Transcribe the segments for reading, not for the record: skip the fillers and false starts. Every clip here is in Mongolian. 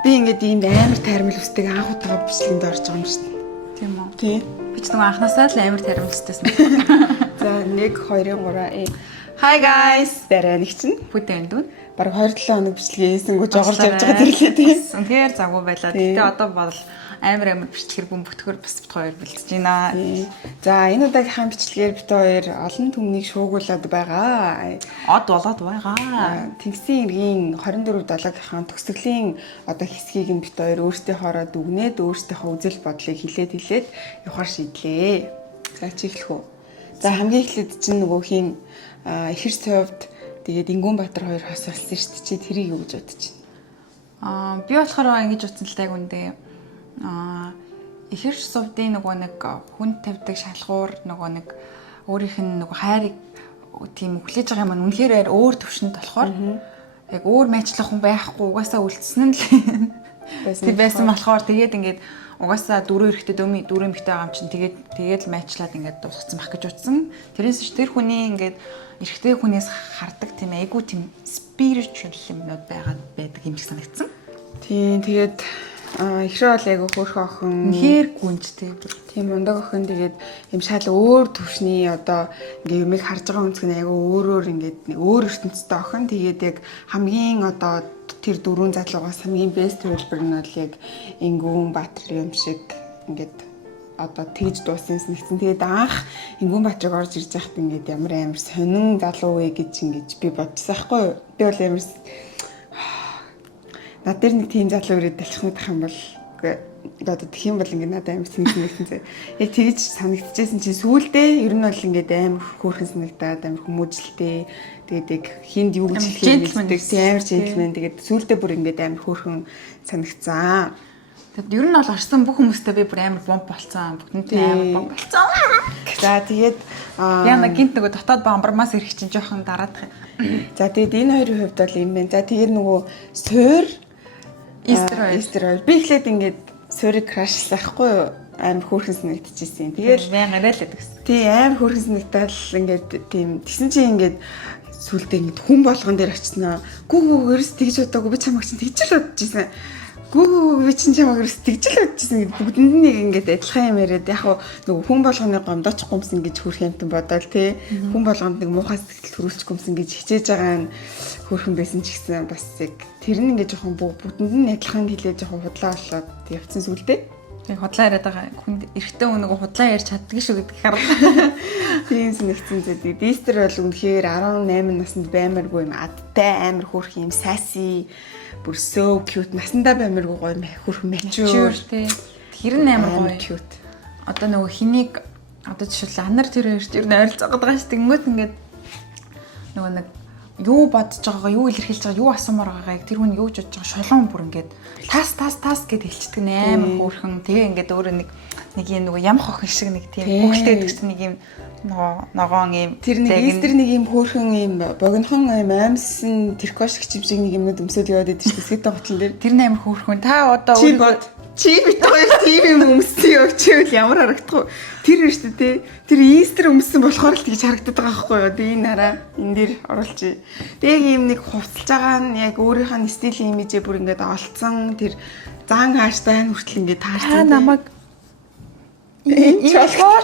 Би ингээд ийм амар тайрмал үстэй анх удаа бичлэгэнд орж байгаа юм шүү дээ. Тийм үү? Тий. Би ч нэг анхнаасаа л амар таримсдээсэн. За 1 2 3 Hi guys. Дараа нэг чинь Бүдэн дүүн. бараг 2-7 хоног бичлэгээ хийсэнгүү жогорч явж байгаа тэрлээ тий. Үнэхээр завгүй байлаа. Гэтэ одоо бол амар бичлэгээр бөмбөгтгөр бас бит хоёр бэлдэж байна. За энэ удаагийн бичлэгээр бит хоёр олон түмнийг шуугуулад байгаа. Од болоод байгаа. Тэнгисийн иргэн 24/7-ийн төгсгөлийн одоо хэсгийг нь бит хоёр өөрсдийн хоороо дүгнээд өөрсдийнхөө үзэл бодлыг хилээд явахар шийдлээ. За чи эхлэх үү? За хамгийн эхлээд чинь нөгөө хин ихэр совд тэгээд Ингүүнбаатар хоёр хос болсон шүү дээ. Чи тэрийг юу гэж бодож байна? Би болохоор ингэж утсан л тайг үндэ. Ихэр совдын нөгөө нэг хүн тавьдаг шалгуур нөгөө нэг өөрийнх нь нөгөө хайрыг тийм хүлээж байгаа юм үнэхээр өөр төвшөнд болохоор яг өөр майчлах хүн байхгүй угаасаа үлдсэн нь л тийм байсан болохоор тэгээд ингээд угаасаа дөрөв эрэхтэй дөрөв эмэгтэй байгаа юм чинь тэгээд л майчлаад ингээд дуусгацсан бах гэж утсан. Тэрээс ч тэр хүний ингээд эрэхтэй хүнээс хардаг тийм айгуу тийм spiritual юмнууд байдаг юм шиг санагдсан. Тийм тэгээд ихрээ бол айгуу хөөрхөн охин үнэхээр гүнжтэй. Тийм ундаг охин тэгээд юм шал өөр төвшний одоо ингээ юмыг харж байгаа үнцг нь айгуу өөрөөр ингээд нэг өөр ертөнцтэй охин тэгээд яг хамгийн одоо тэр дөрвөн залуугаас хамгийн бест хэлбэр нь бол яг Ингүүнбаатар юм шиг ингээд одоо тэгж дууссан нэгсэн. Тэгээд анх Ингүүнбаатарыг орж ирж байхад ингээд ямар сонин залуу вэ гэж ингэж би бодсон байхгүй юу? Би бол ямар над дээр нэг тийм залуу ирээд талхнах юм бол одоо тэгэх юм бол ингээд надад амар санагдсан зэ. Яг тэгж санагдчихсэн чинь сүүлдээ ер нь бол ингээд амар хөөрхөн санагдаад амар хүмүүжлтэй. Тэгээд яг хинд юу гэж хэлэх юм бэ? Амар джентльмен. Тэгээд сүүлдээ бүр ингээд амар хөөрхөн санагцсан. Тэгэд ер нь бол орсон бүх хүмүүстэй би бүр амар бомб болцсон. Бүгднтэй амар бомб болцсон. За тэгээд яна гинт нөгөө дотоод бомбармаас ирэх чинь жоохон дараадах юм. За тэгээд энэ хоёрын хувьд бол юм байна. За тэгээд нөгөө суур Истер би ихлээд ингээд суурийг крашлсан байхгүй юу? Амар хөөрхөн санагдчихсэн. Тэгээд байнга арай л гэсэн. Тий амар хөөрхөн санагдаад ингээд тийм тэгсэн чинь ингээд сүултээ ингээд хүн болгон дээр очсноо. Гүү ерөөс тэгж удаагүй би чамаг чинь тэгж л бодож ирсэн. Гүү би чинь чамаг ерөөс тэгж л бодож ирсэн гэдэг бүгдэнд нэг ингээд адилхан юм яриад яг нөгөө хүн болгоны гомдооч гомсон гэж хөрх юмтан бодоол тий. Хүн болгонд нэг муухай сэтгэл төрүүлчих гомсон гэж хичээж байгаа нь хөрхөн байсан ч гэсэн бас яг тэр нь ингээд жоохон бүгдэнд нь адилхан хэлээ жоохон худлаа болоод явцсан сүлдээ. Тэг худлаа яриад байгаа хүн эрэгтэй хүн нэг худлаа ярьж чаддаг шүү гэдэг хараа. Тийм нэгцэн зэдэг. Дистер бол үнэхээр 18 наснд баймаргүй юм адтай амар хөөрх юм саси бүр so cute насандаа баймаргүй гоё хөөрхөн mature тий. Тэр нь амар гоё. Cute. Одоо нөгөө хэнийг одоо жишээл анар тэр хоёрт ер нь ойролцоогод байгаа шүү. Тэнгүүд ингээд нөгөө нэг юу бодож байгаагаа, юу илэрхийлж байгаа, юу асуумаар байгаагаа тэр хүн юу ч бодож байгаа шолон бүр ингээд тас гэд хэлчихдэг амар хөөрхөн. Тэгээ ингээд өөрөө нэг юм нөгөө ямх охин шиг нэг тийм бүхэлдээд гэсэн нэг юм ногоон юм. Тэр нэг эстер нэг юм хөөрхөн юм богинохон юм аимсан тэркош шиг нэг юмнууд өмсөд яваад идэв чинь сэт готлон дээр. Тэр нь амар хөөрхөн. Та одоо чи бит хоёр тийм юм өмссөн явчихвэл ямар харагдах вэ? Тэр нь шүү дээ. Тэр Easter өмссөн болохоор л тэгж харагдаад байгаа байхгүй юу? Тэгээ энэ хараа энэ дээр оруулчих. Тэгээ ийм нэг хувцалж байгаа нь яг өөрийнх нь стилийн имижээ бүр ингээд олцсон. Тэр зан хааштай хүртэл ингээд таарсан. Намайг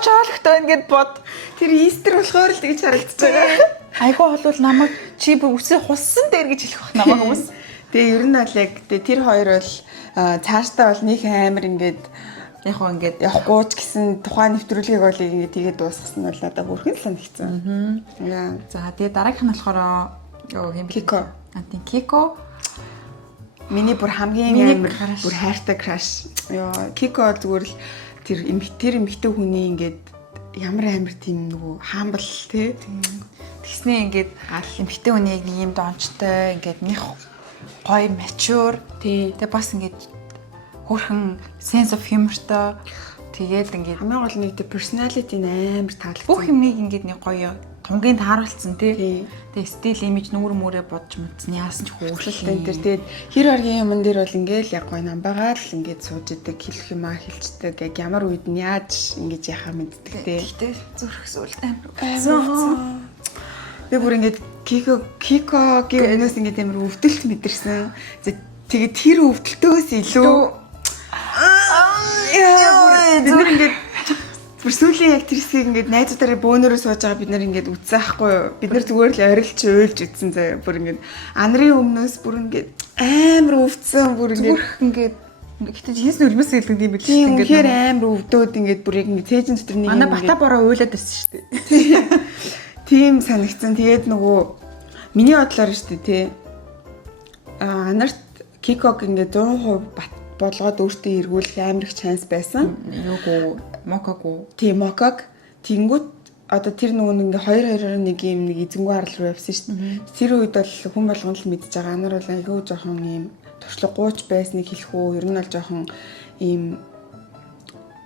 чоолохтой ингээд бод. Тэр Easter болохоор л тэгж харагдаж байгаа. Айгуу болвол намайг чи бүр үсээ хуссан дээр гэж хэлэх бах намайг хүмүүс. Тэгээ ер нь бол яг тэр хоёр бол цаашдаа бол нэг амар ингээд яг гоо ингээд явахгүй ч гэсэн тухайн нэвтрүүлгийг бол ингээд тэгээд дуусгасан нь бол надад бүрхэн санагдсан. Яа. За тэгээ дараагийнх нь болохоор хэм Кико. Антин Кико. Миний бүр хамгийн амар бүр хайртай краш. Яа, Кико зүгээр л тэр эмэгтэй хүний ингээд ямар амар тийм нөгөө хаамбал тий. Тэгснээ ингээд эмэгтэй хүний нэг юм дончтой ингээд нэг гоё mature тий. Тэгээ бас ингээд хөөрхөн sense of humorтой тэгээд ингээд хамгийн гол нэг personality амар таалагдсан. бүх юмыг ингээд нэг гоё тунгийн тааруулсан тий. Тэгээ стил имиж нүүр мөрөө бодж мэдсэн яасан ч хөөрхөл энэ төр тэгээд хэр аргийн юмн дээр бол ингээд яг гоё намбагаа л ингээд сууж идэг хэлэх юмаа хэлцдэг яг ямар үед нь яаж ингэж яхаа мэддэг тий. Тэгтээ зүрх сүлд амар. Би бүр ингээд Кикогийн өнөөс ингээд амар өвдөлт мэдэрсэн. тэгээд тэр өвдөлтөөс илүү бид нар ингээд бүр сүүлийн яг тэр хэсгийг ингээд найзуудаараа бөөнөрөө сууж байгаа бид нар ингээд үтсэн ахгүй юу. Бид нар зүгээр л орилж уйлж үтсэн заяа. Бүр ингээд анарын өмнөөс бүр ингээд амар өвдсөн бүр ингээд гэтээ хийс нүрмэс гэлдэг юм биш ингээд үнэхээр амар өвдөөд ингээд бүр яг ингээд цээжин дотор нэг манай бата бороо уйлаад ирсэн шүү дээ. Тийм санагдсан. Тэгээд нөгөө миний бодлоор шүү дээ тий. Анарт кикок ингээд 100% болгоод өөртөө эргүүлэх амар их шанс байсан. Юугүй, мокагүй. Тийм, мокаг. Тэнгүүт одоо тэр нөгөө ингээ 2-2-1 юм нэг эзэнгүү арал руу явсан шүү дээ. Тэр үед бол хүн болгон л мэдж байгаа. Анар бол айгүй жоохон ийм туршлагагүйч байсныг хэлэх үү. Ер нь бол жоохон ийм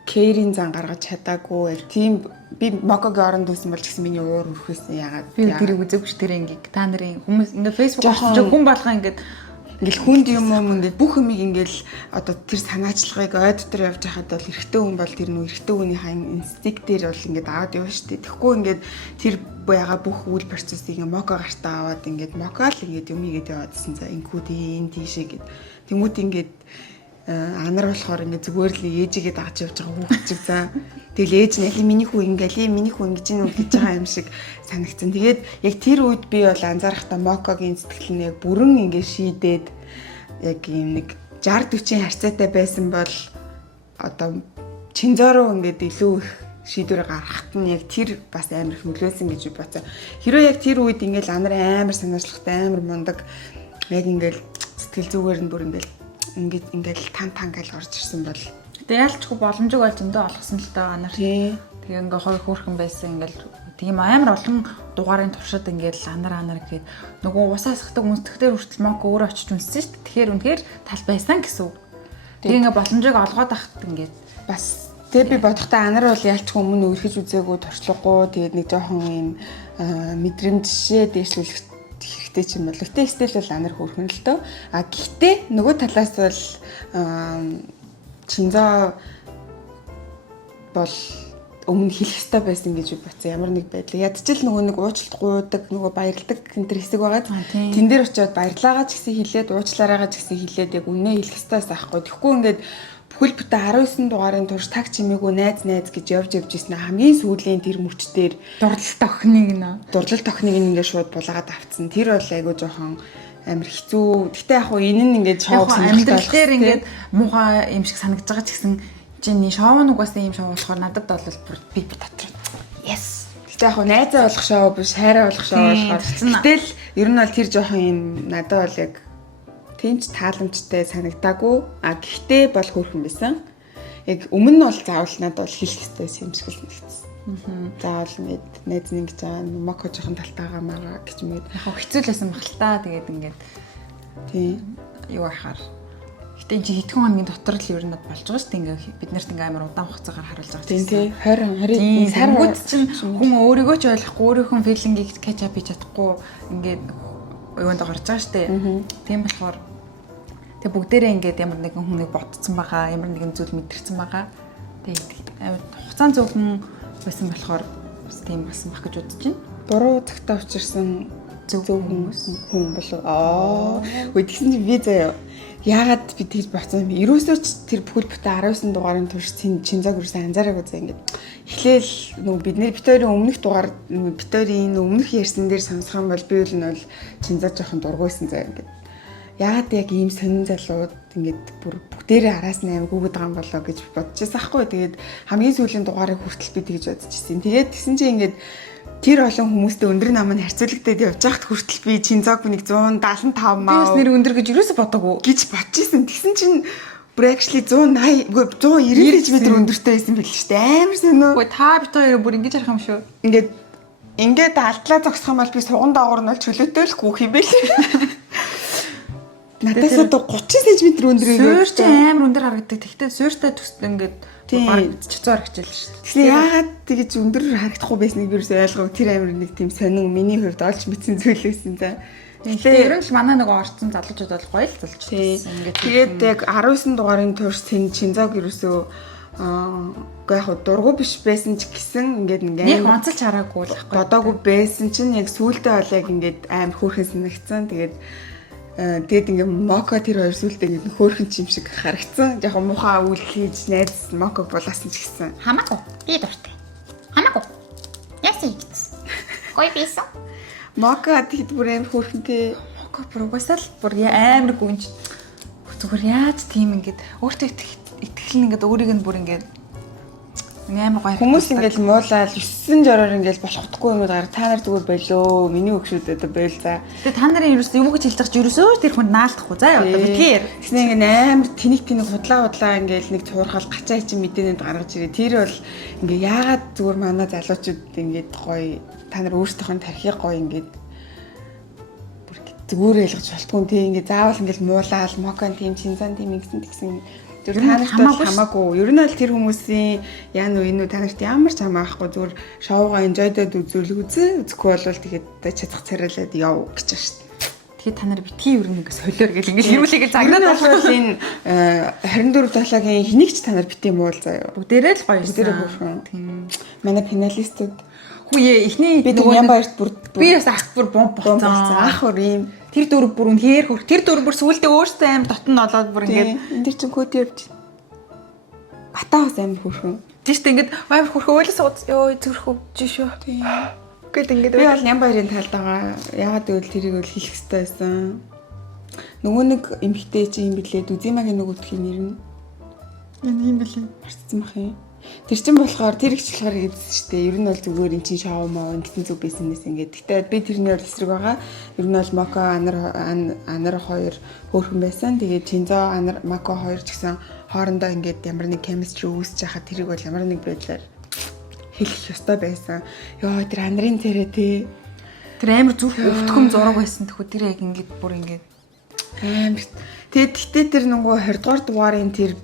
кэрийн зан гаргаж чадаагүй. Яг тийм би мокагийн оронд байсан бол ч гэсэн миний уур өрхөөсөн ягаад. Би тэрийг үзээгүй ш тэр ингээ та нарын хүмүүс ингээ фэйсбુક дээр хүн болгоо ингээ ингээл хүнд юм ингээд бүх юмыг ингээл одоо тэр санаачлагыг ойдтор явж хахад бол эрэгтэй хүн бол тэр нүү эрэгтэй хүнийхээ инстинктээр бол ингээд аваад явна шүү дээ. Тэгэхгүй ингээд тэр яга бүх үйл процессыг мока гартаа аваад ингээд мока л ингээд юм игээд яваадсэн за инкүүд энэ тийшээ гэд. Тэмүүт ингээд анар болохоор ингээд зүгээр л ээжигээ дагаж явж байгаа хүүхэд чиг за. Тэгэл ээж нь али миний хүү ингээл миний хүү ингэж юм гэж байгаа юм шиг санагдсан. Тэгээд яг тэр үед би бол анзаарахтаа мокогийн сэтгэл нь яг бүрэн ингээд шийдээд яг юм нэг 60-40 харьцаатай байсан бол одоо чинзороо ингээд илүү их шийдвэр гаргахад нь яг тэр бас амар их нөлөөлсөн гэж би бодсон. Хэрвээ яг тэр үед ингээд анар амар санаачлагтай амар мундаг яг ингээд сэтгэл зүгээр нь бүр ингээд тан гал орж ирсэн бол тэгээ ялчгүй боломжгүй бол зөндөө олгосон л даа анар. Тэгээ ингээ хоёр хөөрхөн байсан ингээл тийм амар олон дугаарын туршид ингээл анар гэхэд нөгөө усаас хатаг үнсдэхтэй хүртэл моко өөрөө очиж үнссэн шүү дээ. Тэгэхээр үнэхээр тал байсан гэсэн үг. Тэгээ ингээ боломжийг олгоод ахт ингээд бас тэгээ би бодохдоо анар бол ялчгүй өмнө өрхөж үзээгүй туршлагагүй тэгээд нэг жоохон юм мэдрэмжшээ дээшлүүлэх хэрэгтэй ч юм бол. Гэтэ стил бол анар хөөрхөн л дөө. А гэхдээ нөгөө талаас бол чинзаа бол өмнө хэлэх хэрэгтэй байсан гэж би бодсон. Ямар нэг байдлаа. Ядчил нөгөө нэг уучлалт гуйдаг, нөгөө баярладаг энэ хэсэг байгаа. Тэн дээр очиод баярлаагаа ч гэсэн хэлээд, уучлаараагаа ч гэсэн хэлээд яг үнэ хэлэх хэрэгтэй байхгүй. Тэгэхгүй ингээд бүхэл бүтэн 19 дугаарын турш таг чимээгүй найз гэж явж ирсэн хамгийн сүүлийн тэр мөчтөр дурлал тохныг ингээд шууд булаагаад авцсан. Тэр бол айгу жоохон амар хэцүү. Гэтэ яг хуу энэ нь ингээд шоу амьдрал дээр ингээд муухай юм шиг санагдаж байгаа ч гэсэн чиний шоу нугасны юм шоу болохоор надад бол би дотор yes. Гэтэ яг хуу найзаа болох шоу биш, хайраа болох шоу болохоор гэтэл ер нь бол тэр жоохон юм надад бол яг тэнч тааламжтай санагдаагүй. А гэхдээ бол хөөрхөн байсан. Яг өмнө нь бол заавал надад бол хэлэх хэрэгтэй юм шиг л нэгдсэн. Заавал найз нэг гэж байгаа моко жоохон талтайгаа магаа гэж мэд. Яг хэцүүлсэн багталтаа тэгээд ингээд тий юу ахаар. Гэтэ энэ чи хэдхэн хоногийн дотор л ер нь болж байгаа шүү дээ. Ингээд бид нарт ингээд амар удаан хугацаагаар харуулж байгаа тийм тий 20 саргууд чинь хүн өөрийгөө ч ойлгохгүй өөрийнхөө филингийг catch up хийж чадахгүй ингээд юунд гарч байгаа шүү дээ. Тийм болохоор тэг бүгдээрээ ингээд ямар нэгэн хүнийг ботцсон байгаа, ямар нэгэн зүйл мэдэрсэн байгаа. Тэгээд амар хугацаан зөвхөн байсан болохоор бас тийм басан баг гэж бодож байна. Буруу цагтаа учирсан зөв хүн болов. Үгүй тэгсэн чинь би заяа. Яагаад би тэгж бодсон юм бэ? Ерөөсөө ч тэр бүхэл бүтэн 19 дугаарын турш чинзаг үрсэн анзаараагүй заа ингээд. Эхлээл нөгөө бидний битүүрийн өмнөх дугаар битүүрийн өмнөх ярьсан дээр сонсох юм бол би бол нь бол чинзаг жоохон дургуйсан заа ингээд. Яагаад яг ийм сонин залууд ингээд бүр бүгдээрээ араас нь аим гүгэд байгаа юм болоо гэж бодчихсан байхгүй. Тэгээд хамгийн сүүлийн дугаарыг хүртэл би тэгж бодчихсон. Тэгээд тэгсэн чинь ингээд тэр олон хүмүүстэй өндөр намын харьцуулагдаад явж байхад хүртэл би чинзог нэг 175 маа. Би бас нэр өндөр гэж юусоо бодоагүй гэж бодчихсон. Тэгсэн чинь бүр actually 180 190 см өндөртэй байсан байл шүү дээ. Амар сонио. Үгүй та бит хоёр бүр ингэж харах юм шүү. Ингээд алдлаа зогсох юм бол би суган доогор нь бол чөлөөтэй л гүөх юм байл. Надаас одоо 30 см өндөр суурч амар өндөр харагддаг. Тэгтээ сууртай төсөл ингээд баг чицоор хичээл шүү. Тэгэхээр яагаад тэгэж өндөр харагдахгүй байсныг би юусоо ойлгоогүй. Тэр амар нэг тийм сонин миний хувьд олж мэдсэн зүйл байсан за. Тэгэхээр ер нь л манай нөгөө орцсон залуучууд бол гоё л залж байсан. Тэгээд яг 19 дугаарын турш чинзаг юусоо яг дургу биш байсан ч гэсэн ингээд нэг онцолж хараагүй л бодоогүй байсан чинь яг сүултээ бол яг ингээд амар хөөрхөн санагдсан. Тэгээд Тэгээд ингээ Моко тэр хоёр сүултээ ингээ хөөрхөн чим шиг харагдсан. Яг муухай үйл хийж найз Моког булаасан ч гэсэн. Хамаагүй. Би дуртай. Хамаагүй. Яасан ийгс. Гой бийсэн. Моко тэгэд бүр амар хөөрхөнтэй. Моко бүр угаасаа л бүр амар гүнж. Зүгээр яаж тийм ингээд өөртөө итгэл ингээд өөрийг нь бүр ингээд амар гоё. Хүмүүс ингээд муулаад 9 жороор ингээд болохгүй юм гараа та нар зүгээр болоо. Миний өгшүүд одоо бойл за. Тэгээ та нарын ерөөсөө юу гэж хэлж байгаа ч ерөөсөө тэр хүнд наалдахгүй заа одоо битгээр. Тэснэ ингээд амар тэнэг худлаа ингээд нэг цуурхаал гачаа чинь мэдэнэд гаргаж ирээ. Тэр бол ингээд яагаад зүгээр манай залуучууд ингээд гоё та нар өөрсдийнх нь тархийг гоё ингээд бүр зүгээр ойлгож болтгүй тий ингээд заавал ингээд муулаад Мокон тим Чинзан тим гэсэн та нарт хамаагүй. Ер нь л тэр хүмүүсийн яа нү энэ та нарт ямар ч хамаахгүй зүгээр шоугаа enjoy-дод үзэхгүй болвол тэгээд чадах царайлаад яв гэж байна шүү дээ. Тэгээд та нар битгий ер нь ингээд солиор гэл ингээд хэрүүлээ гэл загнаад бол энэ 24 долоогийн хэнийг ч та нар битээ муул заяа. Бүгдээрээ л гоё Бүгдээрээ хөөрхөн. Манай финалистууд хүүе эхний би Нямбаярт бүр би бас ах бүр бомб болсон. Ах бүр ийм тэр дөрөв бүр үнэхээр хөрх. Тэр дөрөв бүр сүулдэ өөртөө аим дотн олоод бүр ингээд энэ дэр чин код явж. Батаас аим хөрхөн. тийштэй ингээд вайбер хөрхөө өөлөөс ёо зүрх өвж шүү. Гэт ингээд би бол Нямбаярын талд байгаа. Яагаад гэвэл тэрийг бол хийх хэрэгтэй байсан. Нөгөө нэг эмхтэй чи юм блээд Үзимагийн нөгөөдхийн нэр нь. Энэ юм бэлээ. Марцсан бах юм. Тэр чин болохоор тэр их чилгаар хийдсэн шүү дээ. Ер нь бол зүгээр эн чин шоу маа гэсэн зүг байснээс ингээд. Гэтэ би тэрний бол эсрэг байгаа. Ер нь бол Моко анар хоёр хөөрхөн байсан. Тэгээд Чинзо анар Моко хоёр ч гэсэн хоорондоо ингээд ямар нэг chemistry үүсэж хахад тэрийг бол ямар нэг байдлаар хэлэх ёстой байсан. Йоо тэр анарын царай тий. Тэр амар зүрх өвтгөм зураг байсан тэхүү тэр яг ингээд бүр ингээд амар. Тэгээд гэтээ тэр нөгөө 20 дугаар дугаарын тэр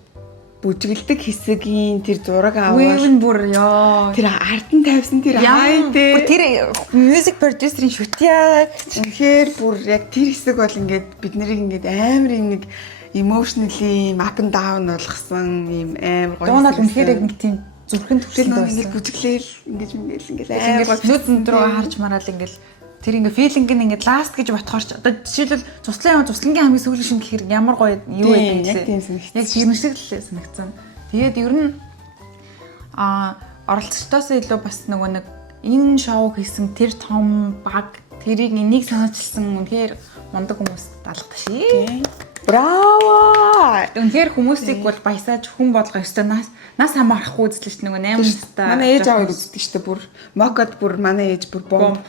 бүжгэлдэг хэсгийн тэр зураг аваад үеийн бүр ёо тэр ард нь тавьсан тэр хай тий. Тэр music producer-ийн шүтяа үнэхээр бүр яг тэр хэсэг бол ингээд бид нарыг ингээд амар нэг emotionally up and down болгосон юм амар гоё. Дуунаад үнэхээр яг нэг тийм зүрхэн төвшөлтэй байсан. Ингээд бүжиглээл ингээд амар нүд рүү харж мараал ингээд тэр ингээ филинг нь ингээ ласт гэж ботхорч одоо жишээлбэл цуслангийн хамгийн сүүлийн шин гэхэр ямар гоё юу байдаг гэсэн. Яг жирэмшиг л санагдсан. Тэгээд ер нь оролцогчдоос илүү бас нөгөө нэг энэ шоу хийсэн тэр том баг тэрийг энийг санаачилсан үнэхээр мундаг хүмүүст даалгах шээ. Браво! Үнэхээр хүмүүсийг бол баясааж хүн болгох ёстой нас хамаарахгүй үзлээ ш нөгөө 8 настай. Манай ээж аваад үздэг штэ бүр Мокод бүр манай ээж бүр бомб.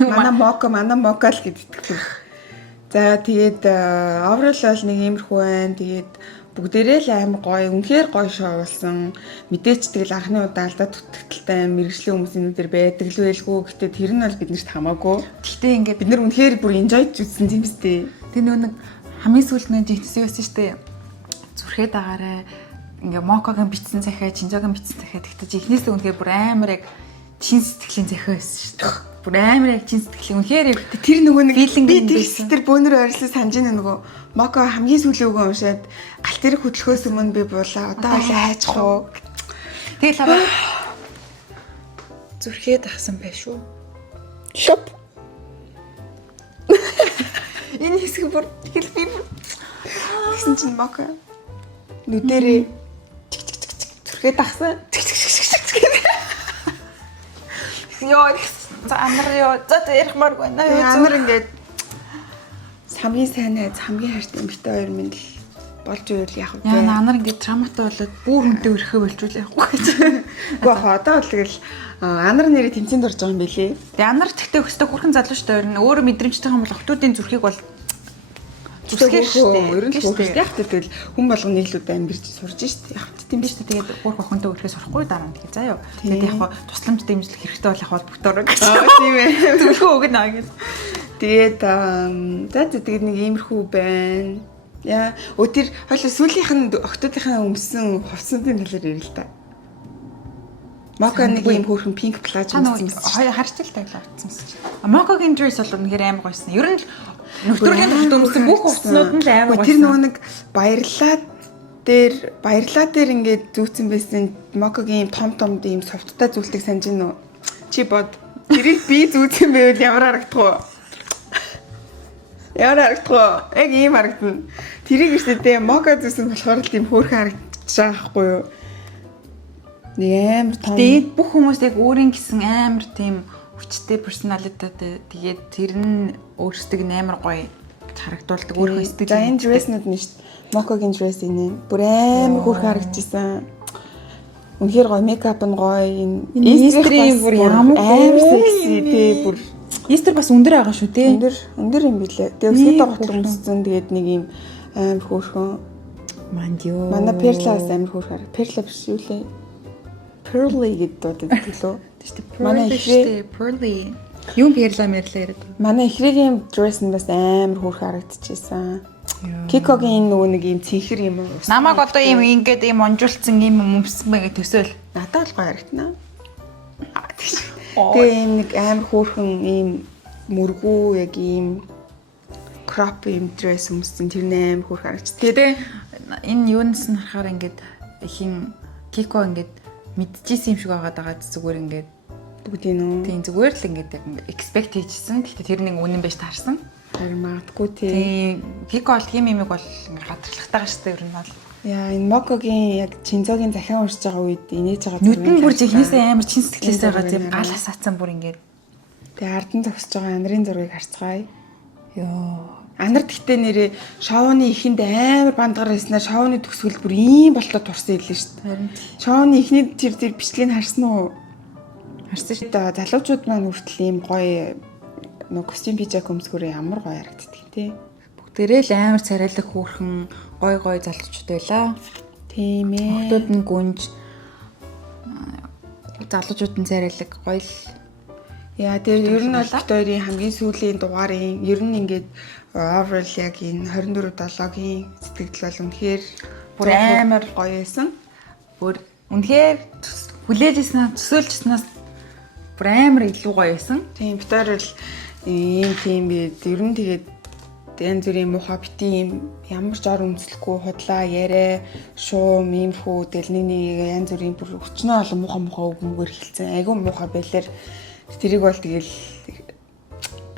Манай Моко л гэдэг. За тэгээд overall бол нэг иймэрхүү байна. Тэгээд бүгдээрээ л амар гоё, үнэхээр гоё шоу болсон. Мэдээч тэгэл анхны удаа алдаад түтгэлтэй мэрэгжлийн хүмүүсийн дээр байдаг л байлгүй. Гэтэ тэр нь бол биднэрт хамаагүй. Гэтэ ингээд бид нар үнэхээр бүр enjoy-ч үзсэн юм сте. Тэр нэг хамгийн сүүлд нэг жигтсэн байсан штэ. Зүрхээ дагаарай. Ингээ Мокогийн бичсэн захиа, Чинзогийн бичсэн захиа. Тэгтээ жихнээсээ үнэхээр бүр амар яг чин сэтгэлийн захиа байсан штэ. Бүр амар яг чин сэтгэлийн үнэхээр тэр нөгөө нэг би тэр бөөнөр ойрлоо санаж байгаа нөгөө Моко хамгийн сүүлийн үгөө уншаад галт тэрэг хөдлөхөөс өмнө би буулаа одоо л айчих уу. Тэгэл аваа зүрхээ дагсан байх шүү. Шоп. Энэ хэсэг бүр тэгэл би гэсэн чинь Моко нүдэрээ зүрхээ дагсан. Ёо за амар ёо за ярихмаар байна ёо амар ингээд хамгийн сайн найз хамгийн хайртай эмэгтэй хоёр минь л болж ивэл яг үү. Яа анар ингээд травматай болоод бүр хүнтэй өрхөө болчихвол яахгүй гэж. Уу одоо л тэгэл анар нэрээ тэмцээнд орж байгаа юм билий. Тэгээ анар тэгтээ өстө хүрхэн залуу шүү дээ. Өөрөө мэдрэмжтэй юм бол охтуудын зүрхийг бол зүсгээр шүү дээ. Ер нь л хүүхэд яг тэгэл хүн болгоны нийлүүд амьдэрч сурж штэ. Яг тийм биш үү. Тэгээд гурх охинтой өрхөө сурахгүй дараа нь тэгээ заа юу. Тэгээд яг тусламж дэмжлэх хэрэгтэй бол яг холбогдороо гэж. Тийм ээ. Зүрхөө өгнө гэж. Тэгээд тэгээд нэг иймэрхүү байна. Яа, тэр хоёул сүүлийнх нь октодынхаа өмсөн хувцсуудын талаар ярил л та. Моко нэг юм хөөрхөн пинк плаж өмсөн юм шиг. Харж л таглаа утсан юм. Мокогийн dress бол үнэхээр амар гойсон. Ер нь нөтрөлийн төвд өмсөн бүх хувцснууд нь л амар гойсон. Тэр нөгөө нэг баярлаа дээр ингээд зүүцсэн байсан Мокогийн том ийм совттай зүйлтийг санаж гин үү? Чи бод. Тэрийг би зүүцсэн байвал ямар харагдах вэ? Яар харагдах уу? Яг ийм харагдана. Тэрийг өстэй мога зүсэн болохоор л тийм хөөрхөн харагдаж байгаа байхгүй юу? Нэг амар том. Тэгээд бүх хүмүүс яг өөрийн гэсэн амар тийм хүчтэй персоналитатай тэгээд тэр нь өөрсдөг амар гоё харагдуулдаг өөрөө сэтгэл. За энэ дреснүүд нь шүү дээ. Мокогийн дресс энэ. Бүр амар хөөрхөн харагдчихсан. Үнэхээр гоё мейкап нь гоё. Энэ Истрийн бүр ямар амар секси тий бүр Истер бас өндөр байгаа шүү тий. Өндөр юм билээ. Тэгээ өсгөөдөө готлон өмссөн тэгээд нэг юм амар хөөрхөн. Мандио. Манай Перлаас амар хөөрхөн. Перла биш юу лээ? Pearly гэдэг лөө. Манай ихрээ Pearly. Юм перла ярьдаг. Манай ихрээгийн дресс нь бас амар хөөрхөн харагдчихсан. Кикогийн нөгөө нэг юм цэнхэр юм уу? Намаг одоо ийм ингээд ийм онжуулсан ийм өмсөн байгээ төсөөл. Надад л гоё харагдана. Тэгээ ийм нэг амар хөөрхөн ийм мөргүү яг ийм crop ийм дресс өмссөн тэр амар хөөрхөн харагдчих. Тэгээ энэ юунаас нь харахаар ингээд ихийн Кико ингээд мэдчихсэн юм шиг байгаа зүгээр ингээд бүгдийн нөө. тийм зүгээр л ингээд expect хийжсэн. Гэхдээ тэр нэг үнэн байж таарсан. Харин магадгүй тий. Тийм Кико бол тийм юмэг бол ингээд гадралхтайгаа штэ ер нь бол. Яа энэ Мокогийн яг Чинзогийн захиан уншиж байгаа үед инээж байгаа нүдэн бүр жихнээсээ амар чин сэтгэлээсээ байгаа тийм гал хасаацсан бүр ингээд. Тэгээ ардан зогсож байгаа анарын зургийг харцгаая. Йоо. Анар гэхдээ нэрээ шоуны ихэнд амар бандгаар хийснээр шоуны төгсгөл бүр ийм болтоо турсан хэлээ шүү дээ. Харин Шоуны ихний тэр бичлэгийг харсан уу? харсан шүү. Залуучууд маань хүртэл ийм гоё нэг костюм пижак өмсгөрөө ямар гоё харагддаг тий. Бүгдээрээ л амар царайлаг хөөрхөн гой гой залуучууд байлаа. Тийм ээ. Охтууд нь гүнж залуучууд нь царайлаг гоё л. Яа тэр ер нь бол Викторийн хамгийн сүүлийн дугаарын ер нь ингээд overall яг энэ 24/7-гийн сэтгэл бол үнэхээр Бүр амар гоё байсан. Бүр үнэхээр хүлээлжсэн төсөөлжснээс бүр амар илүү гоё байсан. Тийм Виктори л ийм тийм бид ер нь тэгээд янз бүрийн муухай бити юм ямар ч ор өмслөхгүй худлаа яриа шуум иймхүү тэгэл нэг янз бүрийн бүр өчнөө олон муухай өгмөгөр хэлсэн. Айгүй муухай байлаар тэрийг бол тэгэл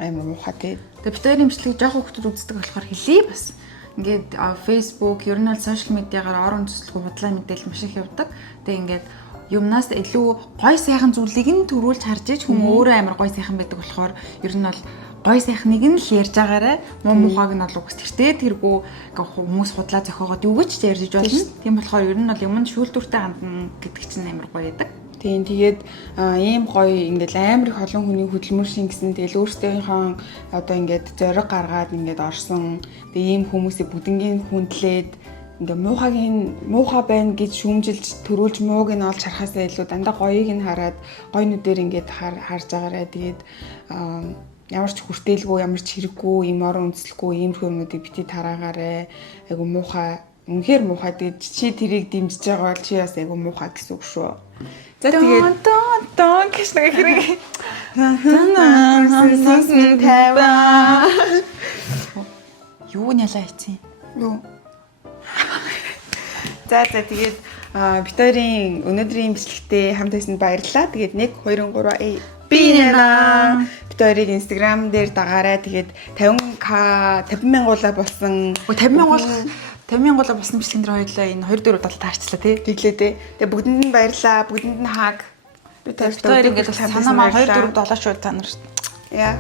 амар муухай тий. Тэгээ битэрийн имжлэгийг жоох хүмүүс үздэг болохоор хэлий бас. Ингээд Facebook ер нь бол сошиал медиагаар орон төслөг худлаа мэдээлэл маш их явдаг. Тэгээ ингээд юмнаас илүү гой сайхан зүйлийг нь төрүүлж харж иж хүмүүс өөрөө амар гой сайхан байдаг болохоор ер нь бол гой сайхныг нь л ярьж байгаарэ муу мухаг нь бол үгс тэртээ тэргүй хүмүүс худлаа зохиогоод юу гэж ярьж болно. Тийм болохоор ер нь бол юмд шүүлтүртэй хандна гэдэг чинь амар гоё байдаг. Тийм тэгээд ийм гоё ингээл амар их олон хүний хөдөлмөр шингэсэн тэгэл өөрсдийнхөө одоо ингээд зориг гаргаад ингээд орсон. Тэгээ ийм хүмүүсийг бүгднгийн хүндлээд ингээ муухай байна гэж шүүмжилж төрүүлж мууг нь олж харахаасаа илүү дандаа гоёыг нь хараад гоё нүдээр ингээд харж байгаарэ. Тэгээд ямар ч хүртээлгүй, ямар ч хэрэггүй, юм орон үндэслэхгүй иймэрхүү юмнуудыг бити тараагаарэ. Айгу муухай, үнэхээр муухай. Тэгээд чи тэрийг дэмжиж байгаа бол чи бас айгу муухай гэсэн үг шүү. За тэгээд дон гэж нэг хэрэг. Юу нялаа хийцэн? Юу? За тэгээд битэрийн өнөөдрийн бичлэгтээ хамт байсанд баярлалаа. Тэгээд 1 2 3 би нэ битэрийг Instagram дээр дагаарай. Тэгээд 50k 50,000 болсон. 50,000 болсон бичлэгэн дээр хоёулаа энэ 2 4 удаа таарчлаа тий. Тэглээ тий. Тэгээд бүгдэнд нь баярлалаа. Бүгдэнд нь хааг. Би таартай ингээд санаа маа 2 4 7 шууд та нар. Яа.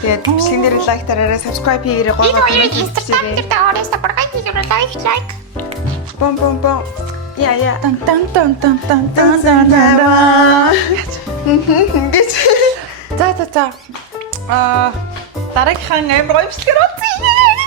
Тэгээд бичлэгэн дээр лайк дараарай, subscribe хийгээрэй. Видеоийг Instagram дээр ороод сабскрайб хийгээрэй. Лайк. Бом бом бом. Яа. Тан Гэж. За. Дараагийнхаа амар гоё бичлэгээр үзье.